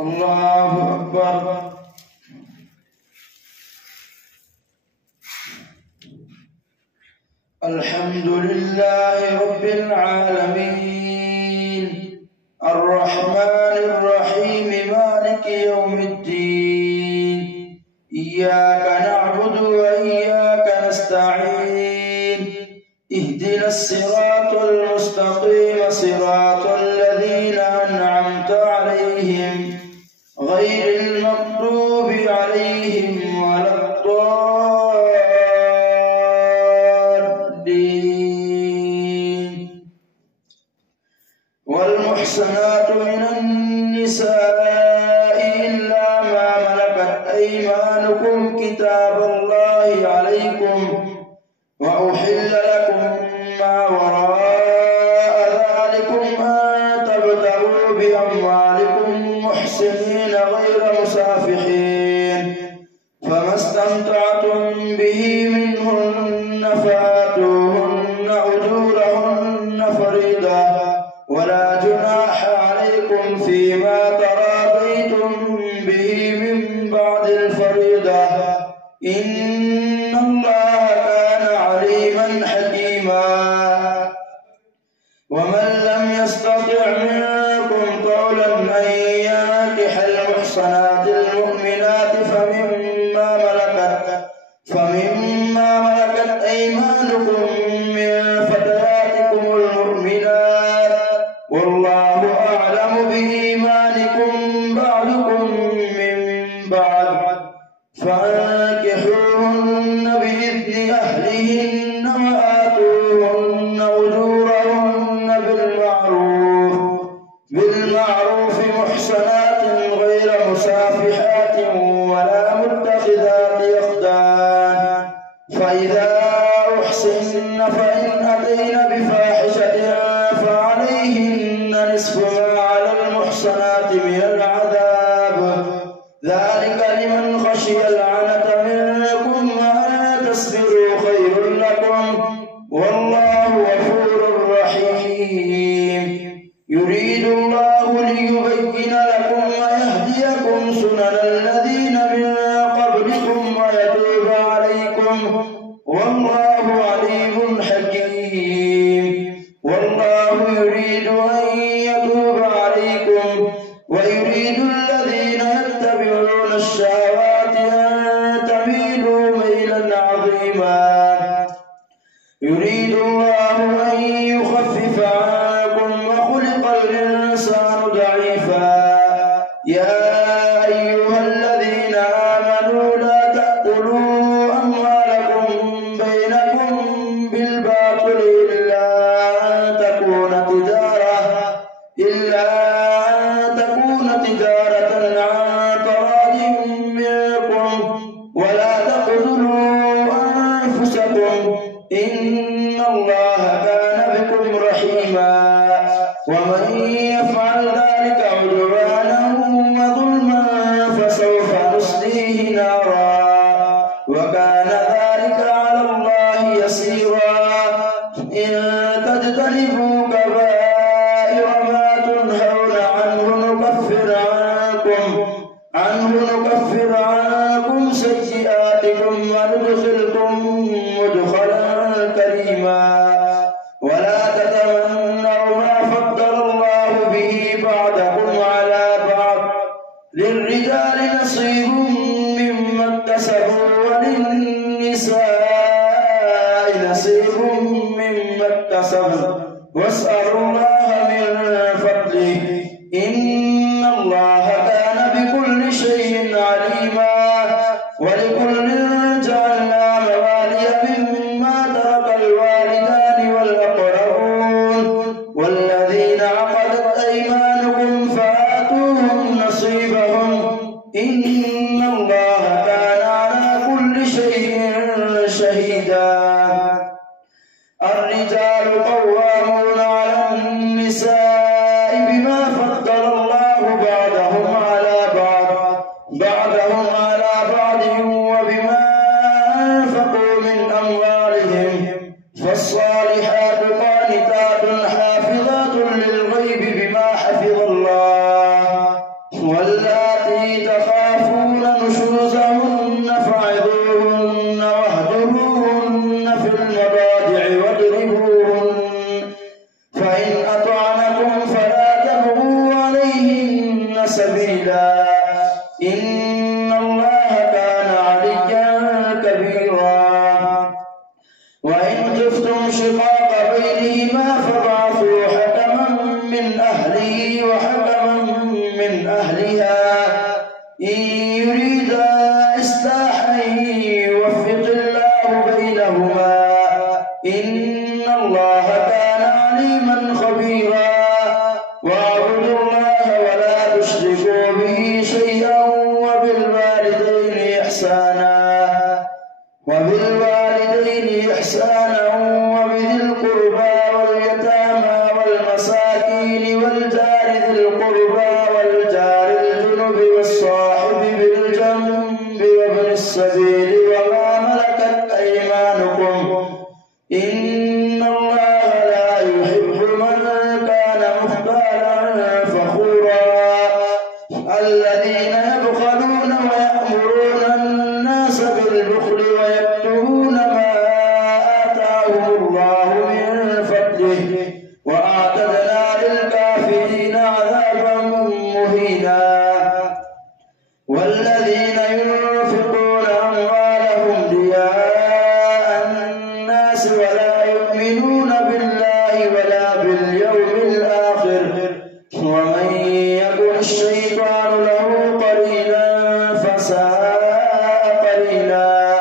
الله أكبر. الحمد لله رب العالمين الرحمن الرحيم مالك يوم الدين إياك نعبد وإياك نستعين اهدنا الصراط المستقيم صراط الذين أنعمت عليهم غير المغضوب عليهم ولا الضالين. والمحصنات من النساء إلا ما ملكت أيمانكم كتاب الله عليكم وأحل لكم ما وراء ذلكم أن تبتغوا بأموالكم محسنين غير مسافحين فما استمتعتم به منهن فآتوهن أجورهن فريضة ولا جناح عليكم فيما تراضيتم به من بعد الفريضة إن الله كان عليما حكيما. ومن لم يستطع منكم قولا أن ينكح المحصنات المؤمنات فمما ملكت أيمانكم من فتياتكم المؤمنات والله أعلم بإيمانكم بعضكم من بعض فانكحوهن بإذن أهلهن وآتوهن أجورهن بالمعروف محصنات غير مسافحات ولا متخذات أخدان فإذا أحسن فإن أتين بفاحشة فعليهن نصف ما على المحصنات من العذاب ذلك لمن خشي العنة منكم وأن تصبروا خير لكم والله غفور رحيم. يريد الله ليبين لكم ويهديكم سنن الذين من قبلكم ويتوب عليكم والله عليم حكيم. والله يريد أن يتوب عليكم ويريد الذين يتبعون الشهوات أن تميلوا ميلا عظيما. يريد الله أن يخفف عنكم وخلق الإنسان ضعيفا. يا أيها الذين آمنوا لا تأكلوا أموالكم بينكم بالباطل إلا أن تكون تجارة عن تراض منكم ولا تقتلوا أنفسكم إن الله كان بكم رحيما. ومن يفعل ذلك عدوانا وظلما فسوف نصليه نارا وكان ذلك على الله يسيرا. إن تجتنبوا كبائر ما تنهون عنه نكفر عنكم سيئاتكم وندخلكم مدخلا كريما. ولا تتمنوا ما فضل الله به بعضكم على بعض للرجال نصيب مما اكتسبوا وللنساء نصيب مما اكتسبوا واسألوا الله من فضله إن الله كان بكل شيء عليما. ولكل جعلنا موالي مما ترك الوالدان والأقربون والذين عقدت أيمانكم فآتوهم نصيبهم إن الله كان على كل شيء شهيدا. الرجال قوامون على النساء بما فضل الله بعضهم على بعض وبما أنفقوا من أموالهم فالصالحات قانتات حافظات للغيب بما حفظ الله واللاتي تخافون نشوزهن فعظوهن واهجروهن في المضاجع واضربوهن فإن أطعنكم فلا تبغوا عليهن سبيلا إن الله كان عليا كبيرا وإن خفتم شقاق بينهما فابعثوا حكما من أهله وحكما من أهلها إن يريدا إصلاحا يوفق الله بينهما إن الله كان عليما خبيرا واعبدوا الله ولا تشركوا به شيئا وبالوالدين إحسانا وبذي القربى واليتامى والمساكين والجار ذي القربى والجار الجنب والصاحب بالجنب وابن السبيل وما ملكت أيمانكم إن الله لا يحب من كان مختالا فخورا الذين يبخلون ويأمرون الناس بالبخل ويكتمون ما آتاهم الله من فضله وأعتدنا للكافرين عذابا مهينا والذين ينفقون أموالهم رئاء الناس ولا يؤمنون بالله ولا باليوم الآخر ومن يكن الشيطان له قرينا فساء قرينا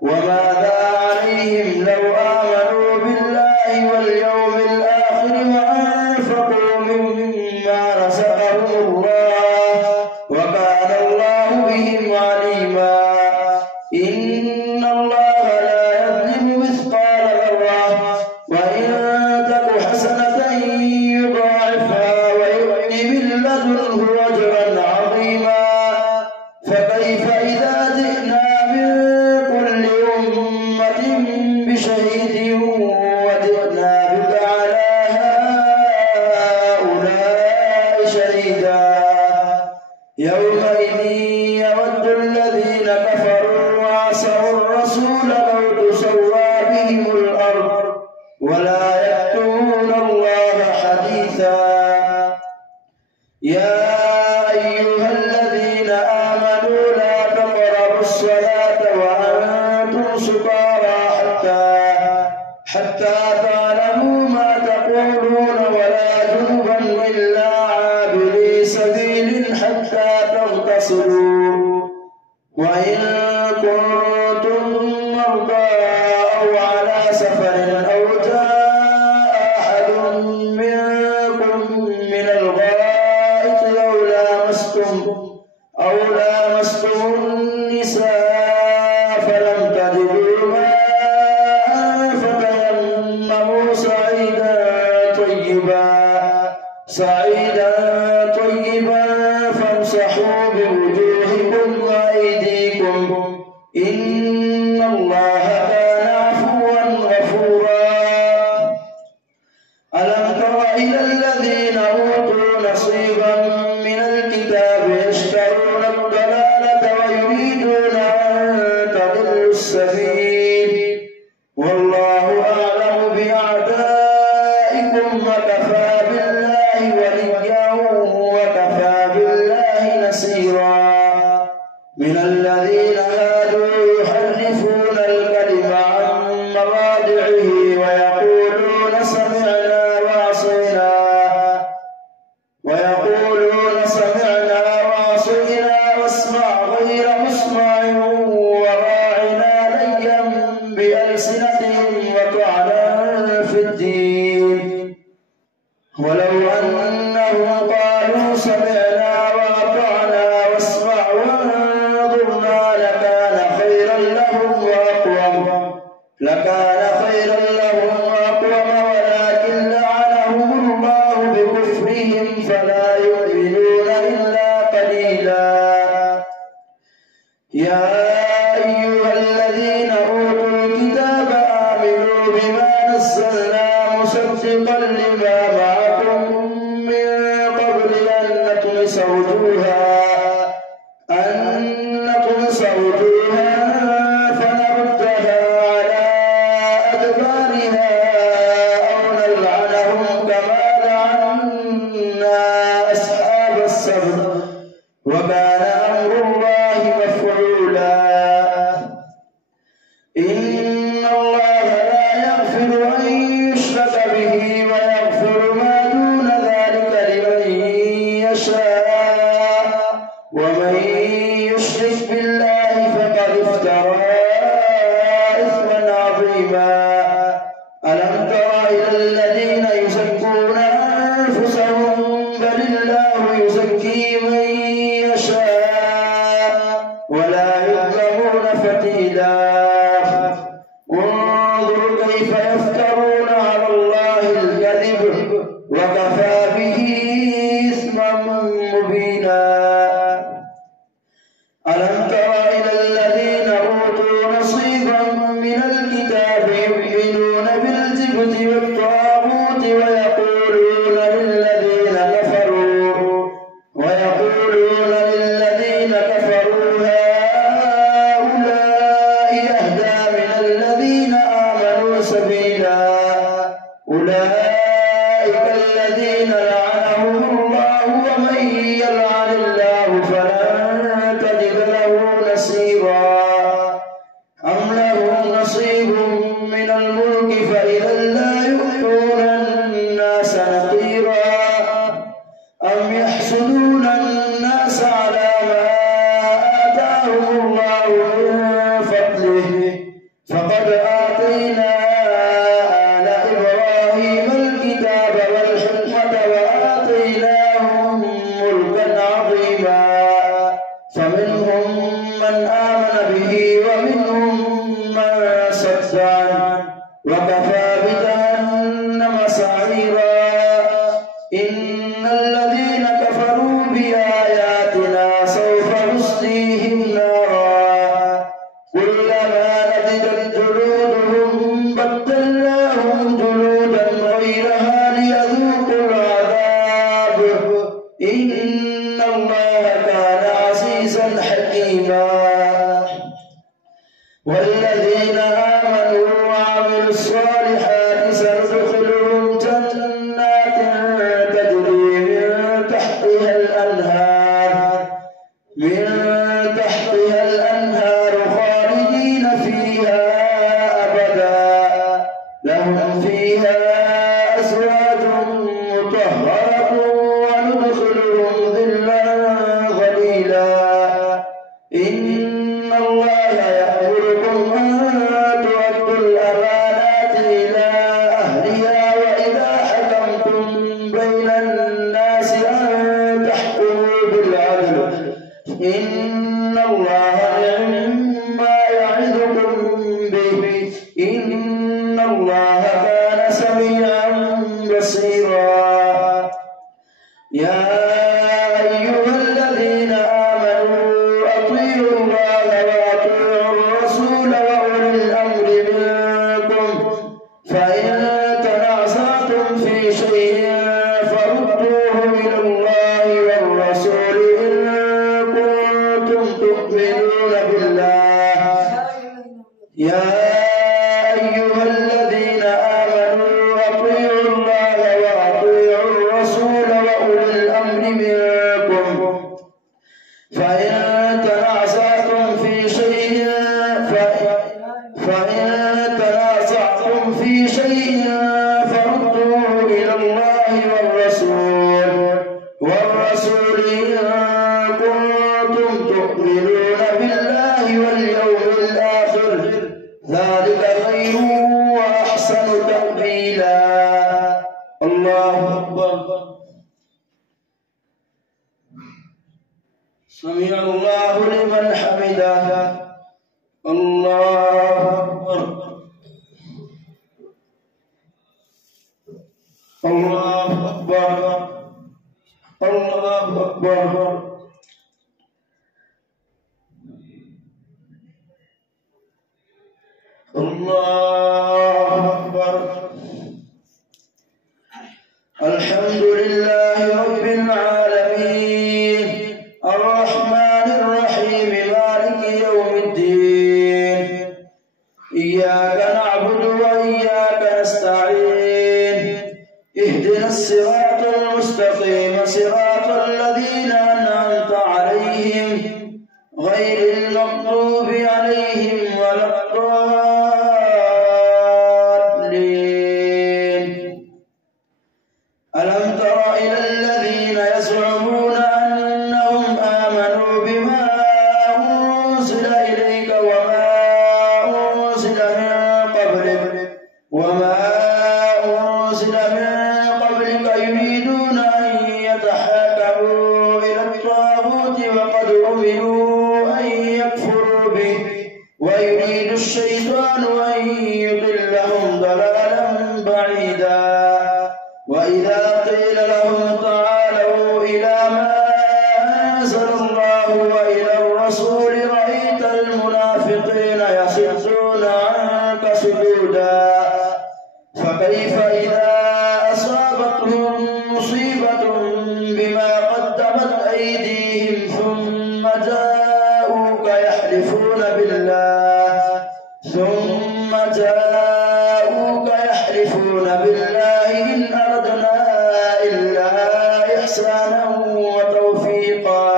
وماذا عليهم لو آمنوا بالله واليوم الآخر وأنفقوا مما رزقهم الله وكان الله بهم عليما إن الله لا يظلم مثقال ذرة وإن تك حسنة يضاعفها ويؤت من لدنه أجرا عظيما فكيف إذا جئنا من كل أمة بشهيد وجئنا بك على هؤلاء شهيدا يومئذ يود الذين كفروا وعصوا الرسول لو تسوى بهم الأرض ولا يكتمون الله حديثا يا أيها الذين آمنوا لا تقربوا الصلاة وأنتم سكارى حتى تعلموا ما تقولون ولا جنبا إلا عابري سبيل حتى تغتسلوا وإن كنتم مرضى أو على سفر أو جاء أحد منكم من الغائط أو لامستم النساء فلم تجدوا ماء فتيمموا صعيدا طيبا فامسحوا بوجوهكم وأيديكم إن الله كان عفوا غفورا ألم تر إلى الذين أوتوا نصيبا من الكتاب يشترون الضلالة ويريدون أن تضلوا السبيل والله أعلم بأعدائكم وكفى بالله وليا وكفى بالله نصيرا من الذين هادوا يحرفون الكلم عن مواضعه ويقولون سمعنا وعصينا واسمع غير مسمع وراعنا ليا بألسنتهم وطعنا في الدين ولو أنهم قالوا سمعنا وأطعنا واسمع وانظرنا لكان خيرا لهم وأقوم ولكن لعنهم الله بكفرهم فلا يؤمنون إلا قليلا يا أيها الذين أوتوا الكتاب آمنوا بما نزلنا مصدقا لما معكم من قبل أن نطمس نطمس وجوها فنردها على أدبارها أو نلعنهم كما لعنا أصحاب السبت وكان أمر الله مفعولا. إن الله لا يغفر أن يشرك به ويغفر ما دون ذلك لمن يشاء ومن يشرك بالله فقد افترى إثما عظيما. ألم تر إلى الذين يزكون أنفسهم بل الله يزكي من يشاء ولا يظلمون فتيلا. انظر كيف يفترون على الله الكذب وكفى به إثما مبينا. ألم تر إلى الذين أوتوا نصيبا من الكتاب يؤمنون بالجبت والطاغوت ويقولون للذين كفروا هؤلاء أهدى من الذين آمنوا سبيلا. أولئك الذين لعنهم الله ومن يلعن الله فلن تجد له نصيرا. أم لهم نصيب من الملك فإذا لا يؤتون الناس نقيرا. أم يحسدون الناس على ما آتاهم الله من فضله فقد آتينا آل إبراهيم الكتاب والحكمة وآتيناهم ملكا عظيما. فمنهم من آمن به ومنهم من صد عنه وكفى بجهنم سعيرا. إن الذين كفروا بآياتنا سوف نصليهم نارا كلما نضجت جلودهم بدلناهم جلودا غيرها ليذوقوا العذاب إن الله كان عزيزا حكيما. والذين آمنوا وعملوا الصالحات سندخلهم جنات تجري من تحتها الأنهار خالدين فيها أبدا لهم فيها أزواج مطهرة وندخلهم ظلا ظليلا. إن الله يأمركم أن تؤدوا الأمانات إلى أهلها وإذا حكمتم بين الناس أن تحكموا بالعدل إن الله نعم يعظكم به إن الله كان سميعا بصيرا. يا أيها الذين آمنوا أطيعوا الله وأطيعوا الرسول وأولي الأمر منكم فإن تنازعتم في شيء فردوه إلى الله والرسول إن كنتم تؤمنون بالله. يا أيها الذين آمنوا أطيعوا الله وأطيعوا الرسول وأولي الأمر منكم فإن تنازعتم في شيء فردوه إلى الله والرسول إن كنتم تؤمنون بالله واليوم الآخر ذلك خير وأحسن تأويلا. الله أكبر. سمع الله لمن حمده. الله أكبر. الله أكبر. الله أكبر. الله أكبر. الحمد لله رب العالمين المستقيم صراط الذين أنعمت عليهم غير المغضوب عليهم ولا الضالين. ألم تر إلى الذين يزعمون أنهم آمنوا بما أنزل إليك وما أنزل من قبلك يريدون أن يتحاكموا إلى الطاغوت وقد أمروا أن يكفروا به ويريد الشيطان أن يضلهم ضلالا بعيدا. وإذا قيل لهم تعالوا إلى ما أنزل الله وإلى الرسول رأيت المنافقين يصدون عنك صدودا. فكيف إذا أصابتهم مصيبة بما قدمت أيديهم ثم جاءوك يحلفون بالله إن أردنا إلا إحسانا وتوفيقا.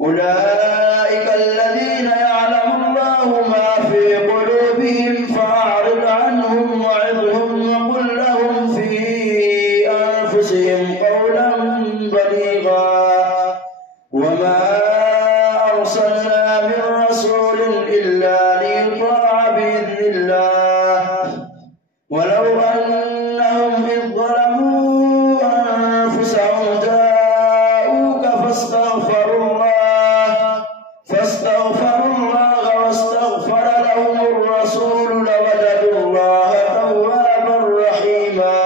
أولئك الذين يعلم الله ما في قلوبهم فأعرض عنهم وعظهم وقل لهم في أنفسهم قولا بليغا. وما أرسلنا من رسول إلا ليطاع بإذن الله ولو أنهم إذ ظلموا أنفسهم جاءوك فاستغفروا الله واستغفر لهم الرسول لوجدوا الله توابا رحيما.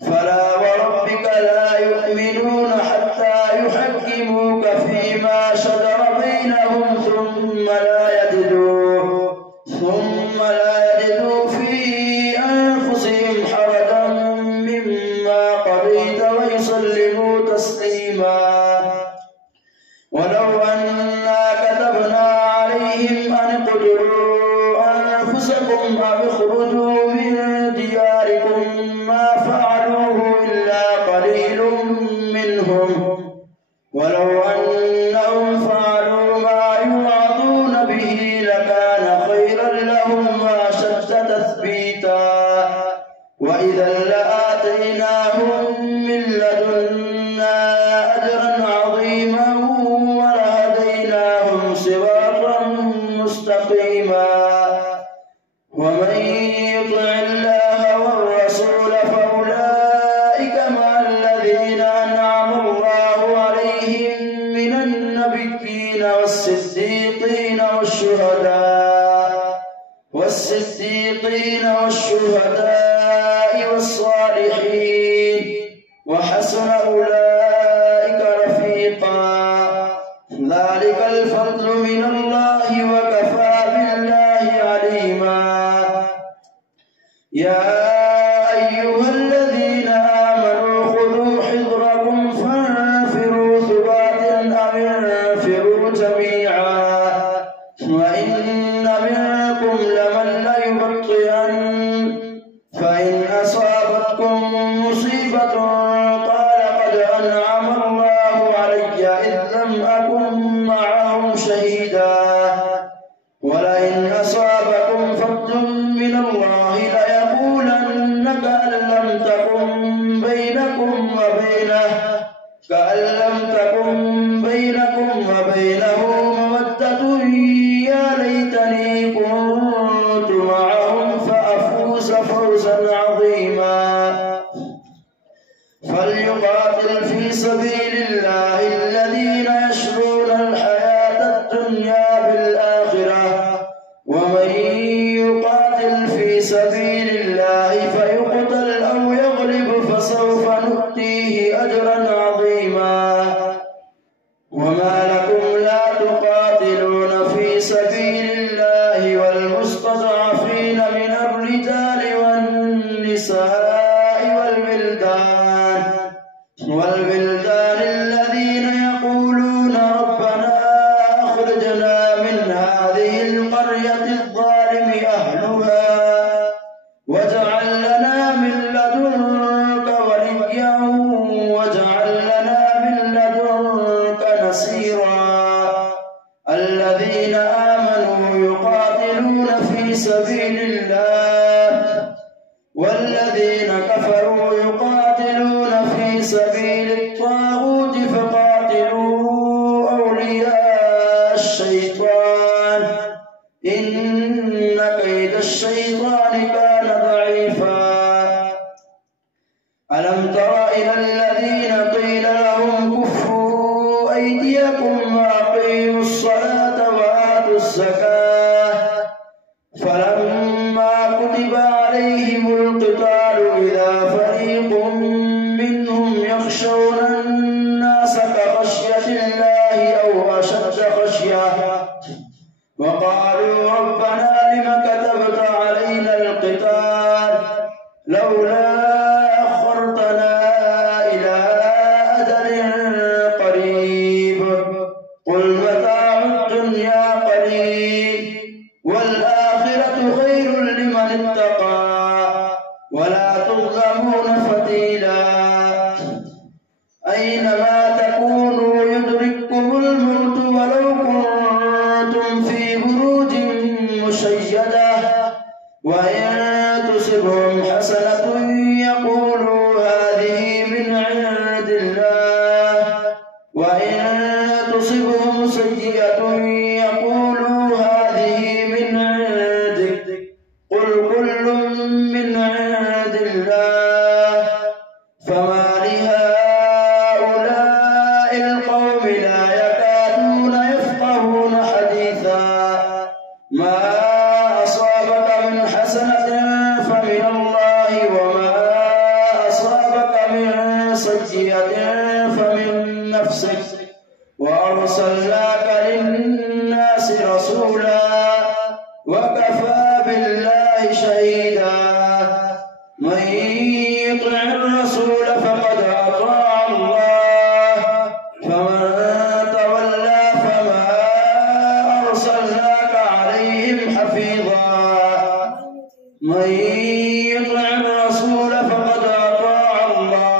فلا وربك لا يؤمنون حتى يحكموك فيما شجر بينهم ثم لا يجدوا في أنفسهم حرجا مما قضيت ويسلموا تسليما. ولو أنا كتبنا عليهم أن اقتلوا أنفسكم أو اخرجوا من دياركم ما فعلوه إلا قليل منهم ولو أنهم فعلوا ما يوعظون به لكان خيرا لهم وأشد تثبيتا. وإذا لآتيناهم من لدنا أجرا عظيما ولهديناهم صراطا مستقيما. ومن يطع الله والرسول فأولئك مع الذين أنعم الله عليهم من النبيين والشهداء والصالحين وحسن أولئك رفيقا. ذلك الفضل من الله وكفى بالله عليما. يا أيها الذين آمنوا خذوا حذركم فانفروا ثبات أو انفروا جميعا. وإن منكم لمن ليبطئن فإن أصابتكم مصيبة قال قد أنعم الله علي إذ لم أكن معهم شهيدا. ولئن أصابكم فضل من الله ليقولن كأن لم تكن بينكم وبينه مودة يا ليتني كنت معهم فأفوز فوزا عظيما. فليقاتل في سبيل الله الذين يشرون الحياة الدنيا بالآخرة ومن يقاتل في سبيل الله فيقتل أو يغلب فسوف نؤتيه أجرا عظيما. وما لكم لا تقاتلون في سبيل الله والمستضعفين من الرجال والنساء والولدان الذين يقولون ربنا أخرجنا من هذه القرية الظالم أهلها واجعل لنا من لدنك وليا واجعل الطاغوت فقاتلوا أولياء الشيطان إن كيد الشيطان كان ضعيفا ألم تر إلى الذين قيل لهم كفوا أيديكم وأقيموا الصلاة وآتوا الزكاة فلما كتب عليهم القتال إذا فريق منهم يخشون الناس كخشية الله أو أشد خشية وقالوا ربنا لم كتبت علينا القتال لولا أخرتنا إلى أجل قريب قل متاع الدنيا قليل والآخرة خير لمن اتقى ولا تظلمون فتيلا أينما تكونوا يدرككم الموت ولو كنتم في بروج مشيدة وإن تصبهم حسنة يقولوا هذه من عند الله وإن تصبهم سيئة يقولوا هذه من عندك قل كل من عند الله فما لهؤلاء القوم لا يكادون يفقهون حديثا ما أصابك من حسنة فمن الله وما أصابك من سيئة فمن نفسك وأرسلناك للناس رسولا وكفى بالله شهيدا من يطع الرسول فقد أطاع الله فمن تولى فما أرسلناك عليهم حفيظا من يطع الرسول فقد أطاع الله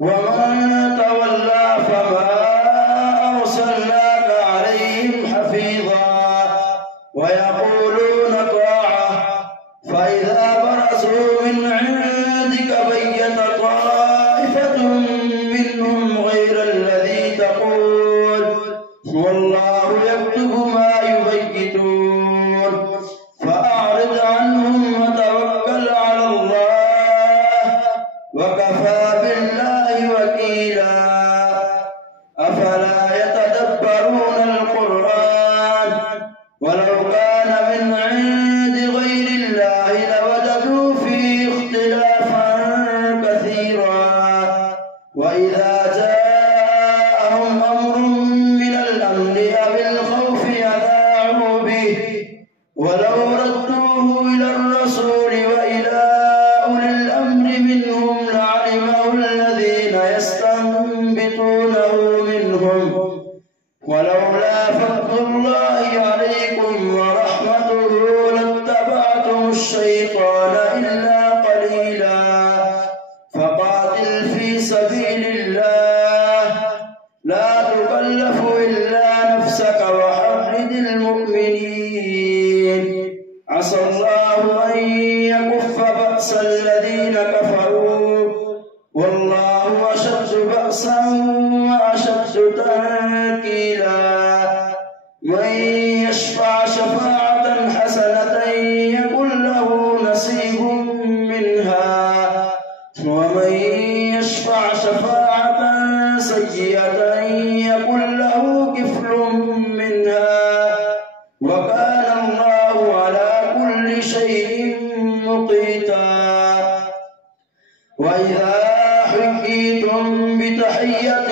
ومن تولى فما أرسلناك عليهم حفيظا ويقولون طاعة فإذا برزوا من عندك بيت طائفة منهم غير الذي تقول والله يكتب ما يبيتون فأعرض عنهم وتوكل على الله وكفى بالله وكيلا أفلا يتدبرون القرآن ولو كان من عند غير الله لوجدوا فيه اختلافا كثيرا وإذا جاءهم أمر من الأمن أو الخوف أذاعوا به ولو ردوه إلى الرسول وإلى أولي الأمر منهم لعلمه الذين يستنبطونه منهم ولولا فضل الله عليكم ورحمته لاتبعتم الشيطان إلا قليلا فقاتل في سبيل الله لا تكلف إلا نفسك وحرد المؤمنين عسى الله أن يكف بأس الذين كفروا والله أشد بأسا وأشد تنكيلا من يشفع شفاعة حسنة يكن له نصيب منها ومن يشفع شفاعة سيئة يكن له كفل منها وكان الله على كل شيء مقيتا وإذا حييتم بتحية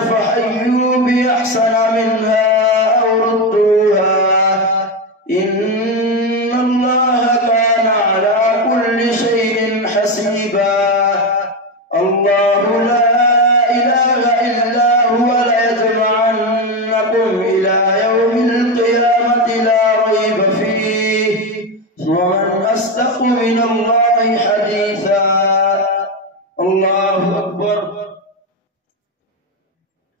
فحيوا بأحسن منها أو ردوها إن الله كان على كل شيء حسيبا الله لا إله إلا هو ليجمعنكم إلى يوم القيامة لا ريب فيه ومن أصدق من الله حديثا الله أكبر